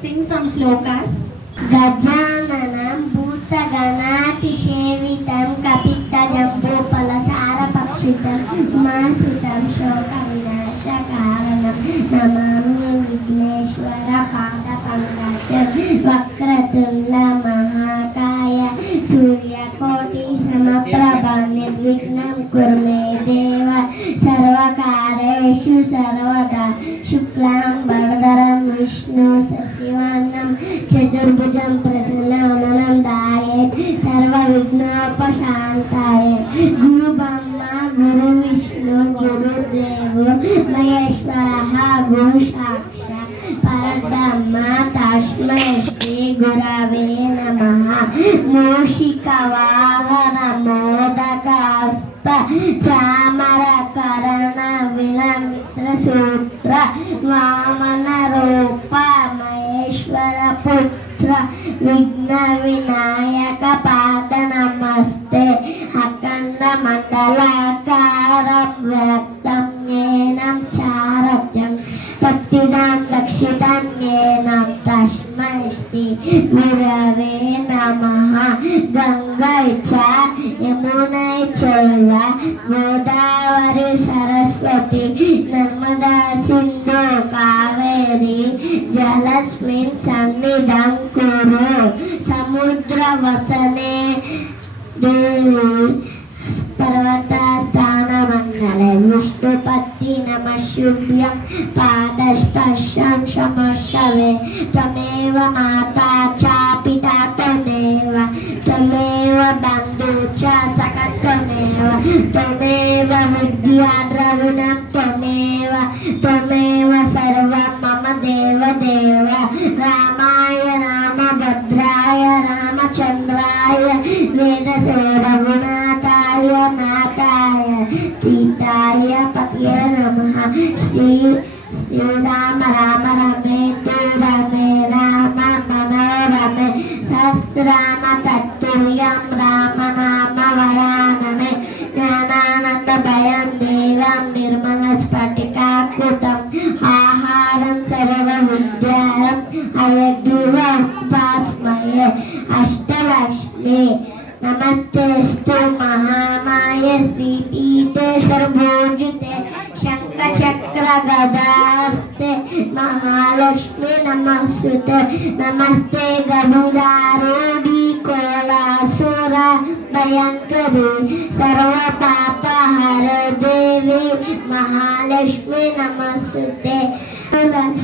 Sing some slokas. Gajananam bhutaganatishevitam kapittajambopalasaarapakshitam masitam shokavinashakaranam namami vigneshwara padapangajam vakratunda mahakaya suryakoti samaprabha nirvignam kurme deva sarvakareshu sarvada shuklam bardharam vishnu sasivanam చతుర్భుజం ప్రసన్నవదనం దాయే సర్వ విఘ్నోపశాంతాయ గురు బ్రహ్మ గురు విష్ణు గురు దేవో మహేశ్వర గురు సాక్షాత్ పరబ్రహ్మ తస్మై శ్రీ గురవే నమః మూషిక వాహన మోదకాస్త చామర కరణ విలమిత్ర సూత్ర వామన రూప మహేశ్వర పుత్ర విఘ్న వినాయక పాద నమస్తే అఖండ మండలాకారం వ్యక్తం జ్ఞానం చారజం పత్తిదాం దక్షితం జ్ఞానం తస్మై శ్రీ గురవే నమః గంగై చ యమునై చైవ గోదావరి సరస్వతి నర్మదా సింధు కావేరి జలస్మిన్ సన్నిధం కురు సముద్ర వసనే దేవి పర్వత స్థాన మండలే విష్ణుపతి నమశుభ్యం పాదస్పర్శం సమర్శవే త్వమేవ మాతా చ పితా త్వమేవ త్వమేవ బంధు చ సఖా త్వమేవ త్వమేవ విద్యా ద్రవిణం త్వమేవ త్వమేవ సర్వం మమ దేవ దేవ రామాయ రామభద్రాయ రామచంద్రాయ వేదసే రఘునాథాయ నాథాయ సీతాయ పతయే నమః శ్రీ శ్రీరామ రామ రమే రమే రామ మనోరమే సహస్రామ తత్తుల్యం రామ నామ వరాననే జ్ఞానానంద భయం దేవం నిర్మల స్ఫటికాకృతం ఆహారం సర్వ విద్యారం అయగ్రీవ ఉపాస్మయే అష్టలక్ష్మి నమస్తేస్తు మహామాయ శ్రీపీఠే సర్వోజితే శంఖచక్ర గదాస్తే మహాలక్ష్మి నమస్తుతే నమస్తే గరుడారూఢి కోలాసుర భయంకరి సర్వ పాప హర దేవి మహాలక్ష్మి నమస్తుతే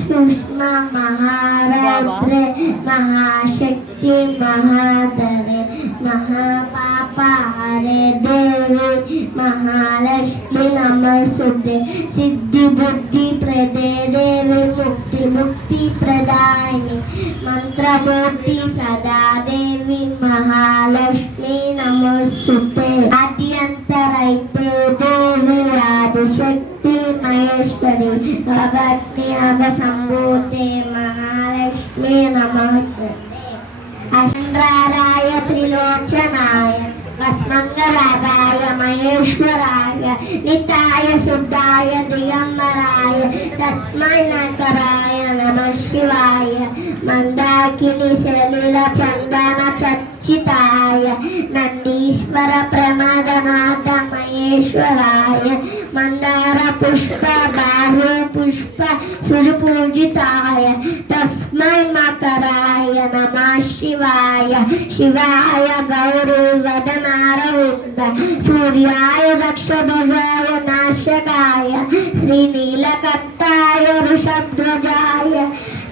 సూక్ష్మ మహారాత్రే మహాశక్తి మహాధరే మహాపాప హరే దేవి మహాలక్ష్మి నమస్తుతే సిద్ధి బుద్ధి ప్రదే దేవి ముక్తి ముక్తి ప్రదాయిని మంత్రమూర్తి సదా దేవి మహాలక్ష్మి నమస్తుతే ఆది అంతరైతే దేవి ఆదిశక్తి మహేశ్వరి భగవతి అగ సంభూతే మహాలక్ష్మి నమస్తే అచంద్రారాయ త్రిలోచనాయ భస్మంగరాగాయ మహేశ్వరాయ నిత్యాయ శుద్ధాయ దిగంబరాయ తస్మై నకరాయ నమః శివాయ మందాకిని సలిల చందన చచ్చితాయ నందీశ్వర ప్రమదనాథ మహేశ్వరాయ మందార పుష్ప బాహు పుష్ప సురపూజితాయ తస్మై మకరాయ నమః శివాయ శివాయ గౌరీ వదనారవింద సూర్యాయ దక్షభుజాయ నాశకాయ శ్రీనీలకంఠాయ వృషధ్వజాయ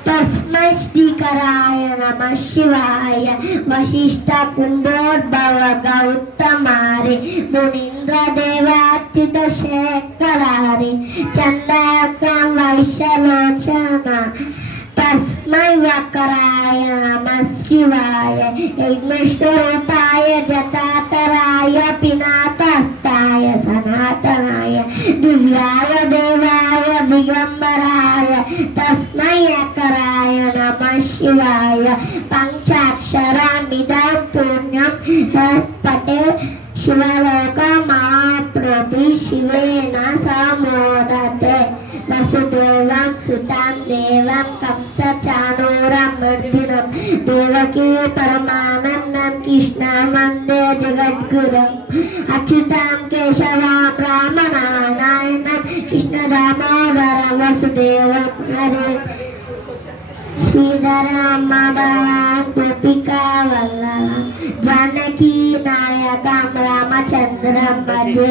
తస్మై శ్రీకరాయ నమః శివాయ వశిష్ఠ కుంభోద్భవ గౌతమారి మునీంద్ర దేవాత్యుత శేఖరారి చంద్రాకం వైశ్యలోచన తస్మై వకరాయ నమః శివాయ యజ్ఞస్వరూపాయ జటాతరాయ పినాతస్తాయ సనాతనాయ దివ్యాయ దేవాయ దిగంబరాయ తస్మై వకరాయ నమః శివాయ పంచాక్షరామిదం పుణ్యం పటే శివలోక మహాప్రభి శివేన సమోదతే వసుదేవం సుతం దేవం కంస చానూరం దేవకీ పరమానందం కృష్ణ వందే జగద్గురం అచ్యుతం కేశవం రామనారాయణం కృష్ణ దామోదర వసుదేవం హరే శ్రీధరం మాధవం గోపికా వల్లభం జానకీ నాయకం రామచంద్రం భజే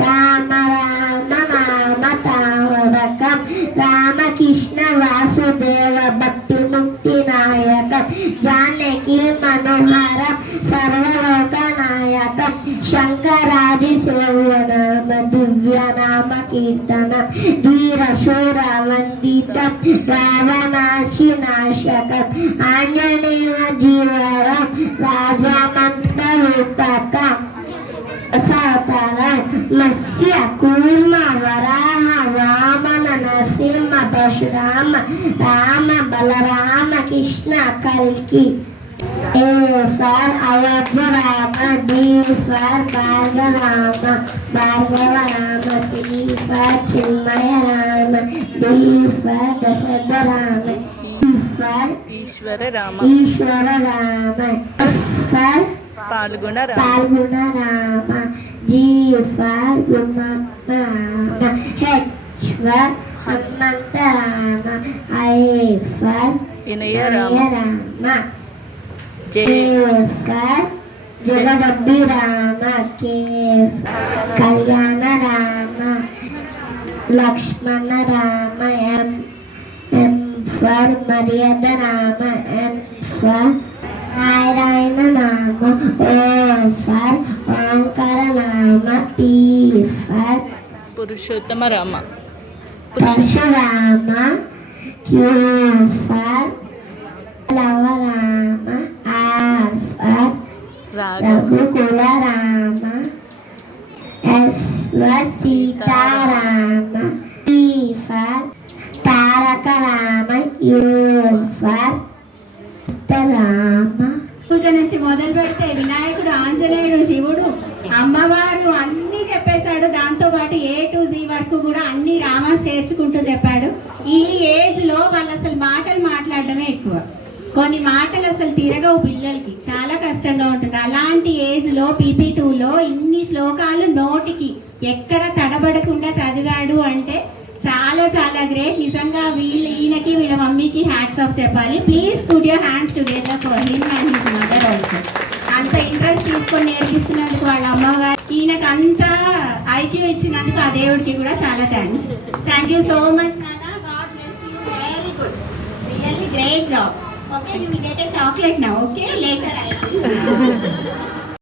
రామ రామ నామ తారకం రామకృష్ణ వాసుదేవ భక్తి ముక్తి నాయకం జానకి మనోహరం సర్వలోక నాయకం శంకరాది సేవ్యనామ దివ్య నామ కీర్తనం ధీర శూర వందితం రావణాశి నాశకం ఆంజనేయ జీవరం రాజమంత్రూపకం మత్స్య కూర్మ వరాహ వామన నరసింహ పరశురామ రామ బలరామ కృష్ణ కల్కి A for Ayodhya Rama, B for Bhargava Rama, Bhargava Rama, C for Chinmaya Rama, D for Dasharatha Rama, E for Eshwara Rama Ishwara Rama, F for Phalguna Rama Palguna Rama, G for Gumamma Rama, H for Hamanta Rama, I for Inaya Rama Rama. జయ జగదబ్బి రామ కే కళ్యాణ Rama Lakshmana Rama M for మర్యాద Rama M for Narayana నామ ఓ for Omkara నామ P for Purushottama Rama Parashurama Q for Lava Rama R for Raghava Raghukula Rama S for Sitarama T for Taraka Rama U for Rama పూజ నుంచి మొదలు పెడితే వినాయకుడు, ఆంజనేయుడు, శివుడు, అమ్మవారు అన్ని చెప్పేశాడు. దాంతో పాటు A to Z వరకు కూడా అన్ని రామాస్ చేర్చుకుంటూ చెప్పాడు. ఈ ఏజ్ లో వాళ్ళు అసలు మాటలు మాట్లాడడమే ఎక్కువ. కొన్ని మాటలు అసలు తిరగవు, పిల్లలకి చాలా కష్టంగా ఉంటుంది. అలాంటి ఏజ్ లో PP2లో ఇన్ని శ్లోకాలు నోటికి ఎక్కడ తడబడకుండా చదివాడు అంటే చాలా చాలా గ్రేట్. నిజంగా ఈయనకి వీళ్ళ మమ్మీకి హ్యాట్స్ ఆఫ్ చెప్పాలి. Please put your hands together for him and his mother also. అంత ఇంట్రెస్ట్ తీసుకొని నేర్పిస్తున్నందుకు వాళ్ళ అమ్మగారు, ఈయనకు అంత ఐక్యూ ఇచ్చినందుకు ఆ దేవుడికి కూడా చాలా thanks. Thank you so much నాన్న. God bless you. Very good, really great job. Okay, you will get a chocolate now. Okay.